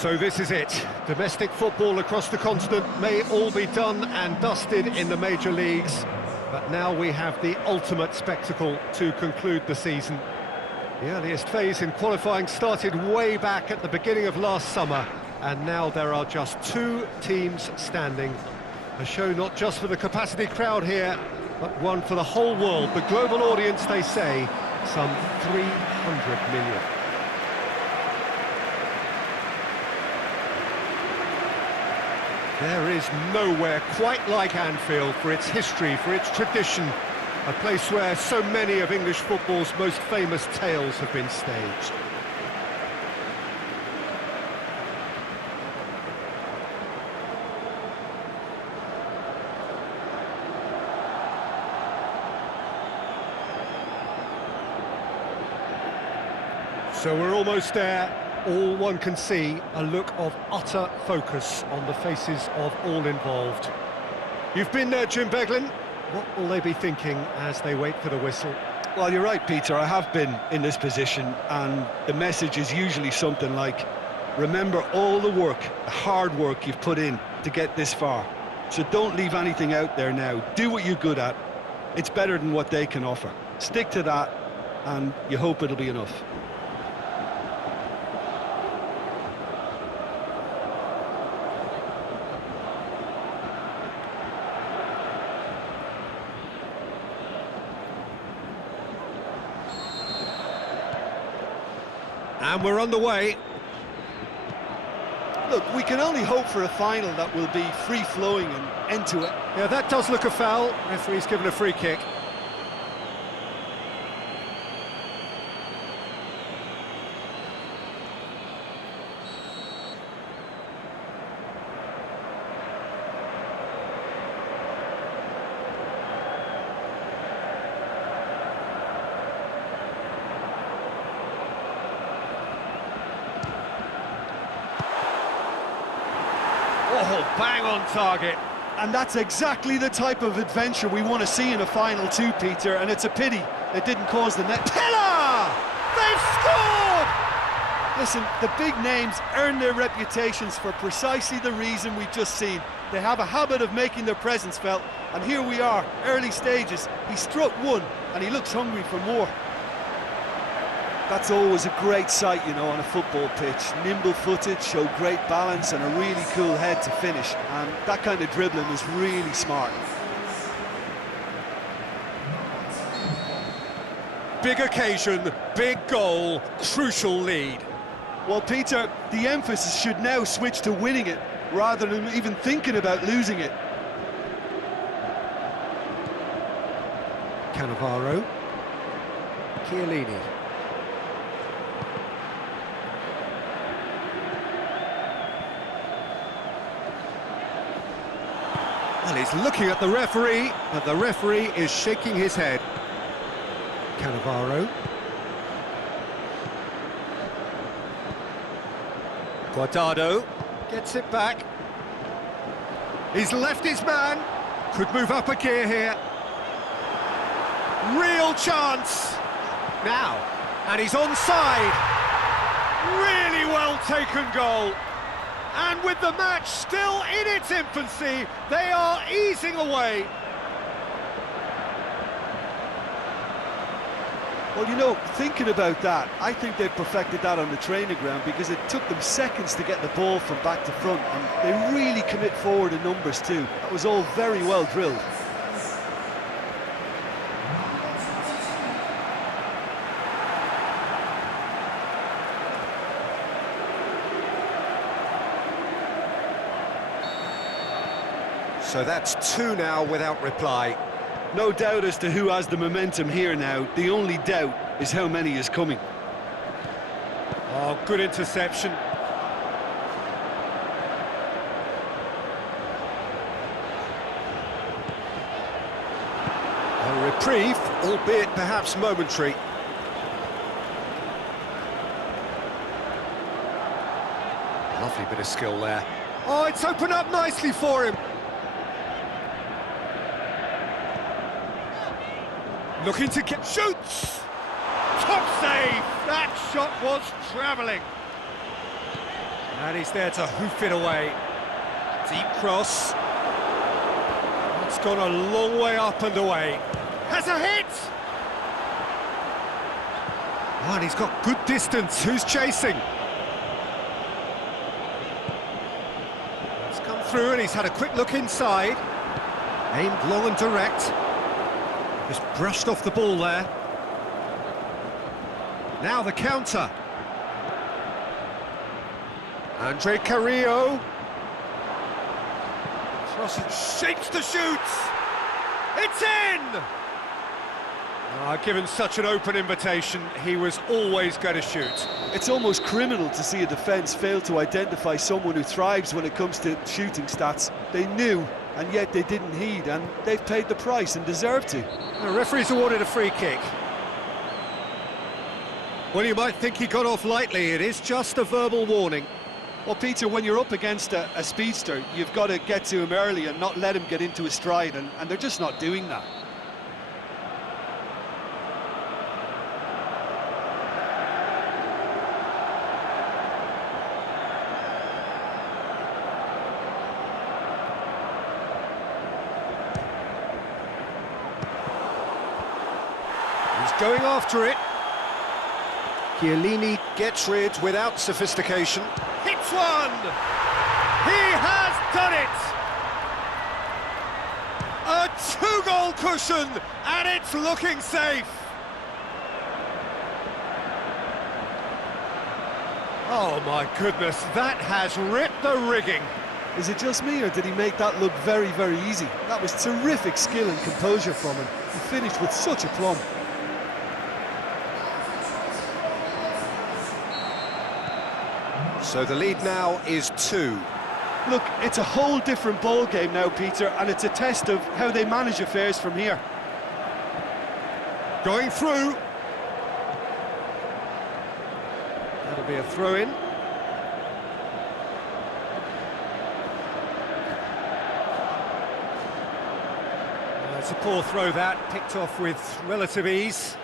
So this is it. Domestic football across the continent may all be done and dusted in the major leagues, but now we have the ultimate spectacle to conclude the season. The earliest phase in qualifying started way back at the beginning of last summer, and now there are just two teams standing. A show not just for the capacity crowd here, but one for the whole world. The global audience, they say, some 300 million. There is nowhere quite like Anfield for its history, for its tradition, a place where so many of English football's most famous tales have been staged. So we're almost there. All one can see, a look of utter focus on the faces of all involved. You've been there, Jim Beglin. What will they be thinking as they wait for the whistle? Well, you're right, Peter. I have been in this position, and the message is usually something like, remember all the work, the hard work you've put in to get this far. So don't leave anything out there now. Do what you're good at. It's better than what they can offer. Stick to that, and you hope it'll be enough. And we're on the way. Look, we can only hope for a final that will be free-flowing and end to it. Yeah, that does look a foul. Referee's given a free kick. Oh, bang on target. And that's exactly the type of adventure we want to see in a final too, Peter, and it's a pity it didn't cause the net. Pillar! They've scored! Listen, the big names earn their reputations for precisely the reason we've just seen. They have a habit of making their presence felt, and here we are, early stages. He struck one, and he looks hungry for more. That's always a great sight, you know, on a football pitch. Nimble-footed, show great balance and a really cool head to finish. And that kind of dribbling is really smart. Big occasion, big goal, crucial lead. Well, Peter, the emphasis should now switch to winning it, rather than even thinking about losing it. Cannavaro. Chiellini. Well, he's looking at the referee, but the referee is shaking his head. Cannavaro. Guardado gets it back. He's left his man. Could move up a gear here. Real chance. Now, and he's onside. Really well taken goal. And with the match still in its infancy, they are easing away. Well, you know, thinking about that, I think they've perfected that on the training ground because it took them seconds to get the ball from back to front, and they really commit forward in numbers too. That was all very well drilled. So that's two now without reply. No doubt as to who has the momentum here now. The only doubt is how many is coming. Oh, good interception. A reprieve, albeit perhaps momentary. Lovely bit of skill there. Oh, it's opened up nicely for him. Looking to get... Shoots! Top save! That shot was travelling. And he's there to hoof it away. Deep cross. It's gone a long way up and away. Has a hit! Oh, and he's got good distance. Who's chasing? It's come through and he's had a quick look inside. Aimed long and direct. Just brushed off the ball there. Now the counter. Andre Carrillo. Shapes to shoot. It's in! Given such an open invitation, he was always going to shoot. It's almost criminal to see a defence fail to identify someone who thrives when it comes to shooting stats. They knew, and yet they didn't heed, and they've paid the price and deserve to. The referee's awarded a free kick. Well, you might think he got off lightly. It is just a verbal warning. Well, Peter, when you're up against a speedster, you've got to get to him early and not let him get into his stride, and they're just not doing that. He's going after it. Chiellini gets rid without sophistication. Hits one! He has done it! A two-goal cushion, and it's looking safe. Oh my goodness, that has ripped the rigging. Is it just me, or did he make that look very, very easy? That was terrific skill and composure from him. He finished with such aplomb. So the lead now is 2. Look, it's a whole different ball game now, Peter, and it's a test of how they manage affairs from here. Going through. That'll be a throw-in. It's a poor throw that, picked off with relative ease.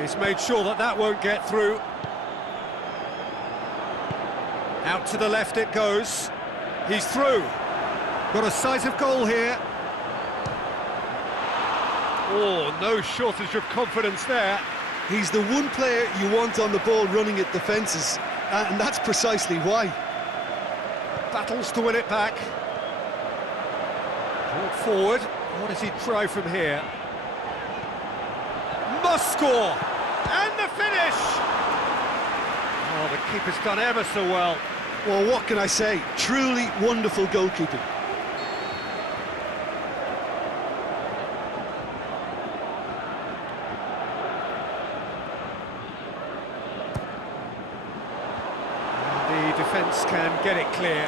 He's made sure that that won't get through. Out to the left it goes. He's through. Got a size of goal here. Oh, no shortage of confidence there. He's the one player you want on the ball running at defences, and that's precisely why. Battles to win it back. Brought forward. What does he try from here? Must score! And the finish! Oh, the keeper's done ever so well. Well, what can I say? Truly wonderful goalkeeping. And the defence can get it clear.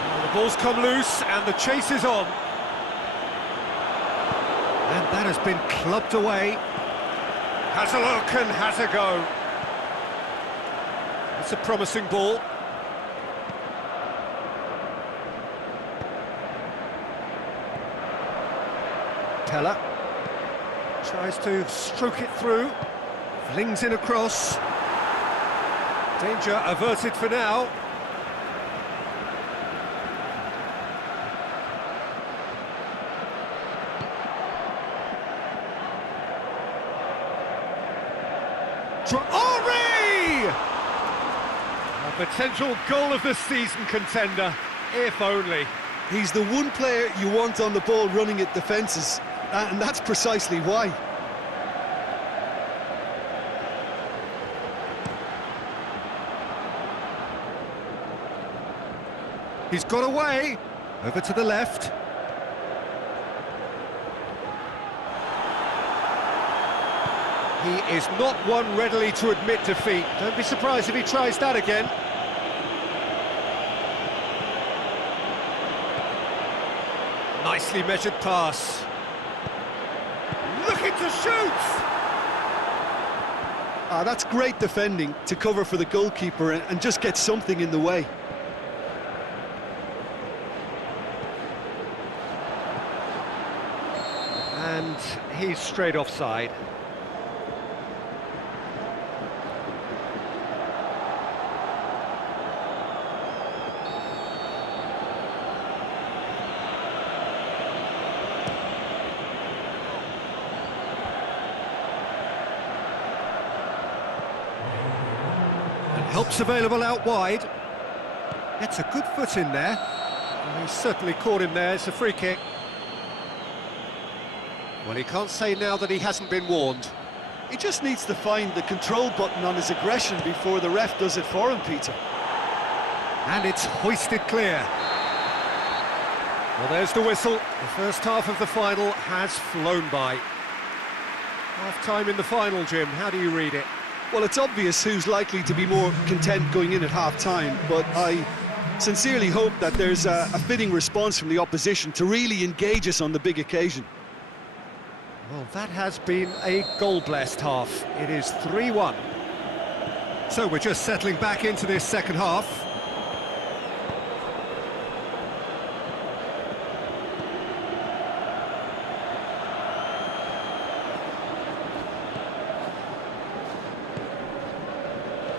And the ball's come loose and the chase is on. And that has been clubbed away. Has a look and has a go. It's a promising ball. Pella tries to stroke it through. Flings in across. Danger averted for now. Henri! A potential goal of the season contender, if only. He's the one player you want on the ball running at defences, and that's precisely why. He's got away, over to the left. He is not one readily to admit defeat. Don't be surprised if he tries that again. Nicely measured pass. Looking to shoot! That's great defending to cover for the goalkeeper and just get something in the way. And he's straight offside. Help's available out wide. Gets a good foot in there. Well, he's certainly caught him there. It's a free kick. Well, he can't say now that he hasn't been warned. He just needs to find the control button on his aggression before the ref does it for him, Peter. And it's hoisted clear. Well, there's the whistle. The first half of the final has flown by. Half-time in the final, Jim. How do you read it? Well, it's obvious who's likely to be more content going in at half-time, but I sincerely hope that there's a fitting response from the opposition to really engage us on the big occasion. Well, that has been a goal-blessed half. It is 3-1. So we're just settling back into this second half.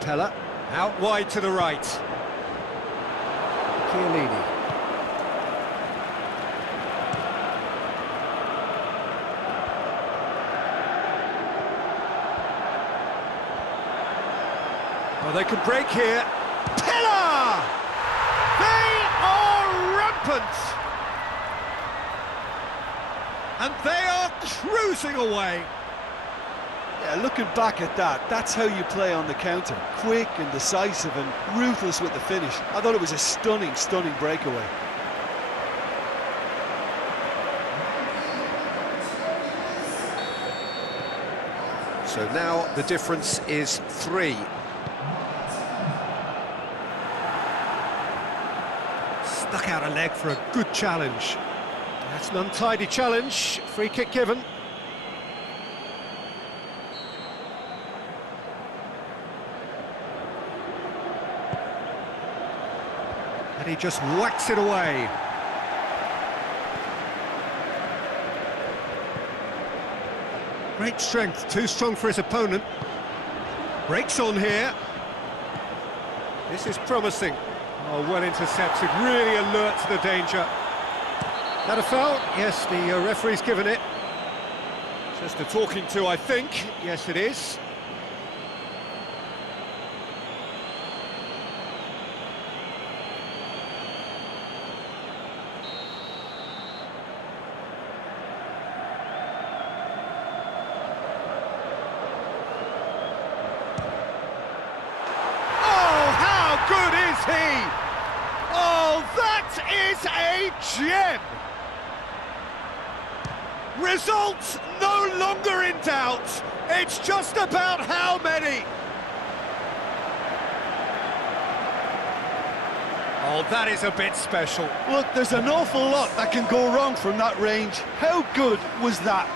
Pella, out wide to the right. Chiellini. Well, they can break here. Pella! They are rampant! And they are cruising away. Yeah, looking back at that, that's how you play on the counter. Quick and decisive and ruthless with the finish. I thought it was a stunning, stunning breakaway. So now the difference is 3. Stuck out a leg for a good challenge. That's an untidy challenge. Free kick given. And he just whacks it away. Great strength, too strong for his opponent. Breaks on here. This is promising. Oh, well intercepted, really alert to the danger. That a foul? Yes, the referee's given it. Just a talking to, I think. Yes, it is. Oh, that is a gem! Results no longer in doubt. It's just about how many. Oh, that is a bit special. Look, there's an awful lot that can go wrong from that range. How good was that?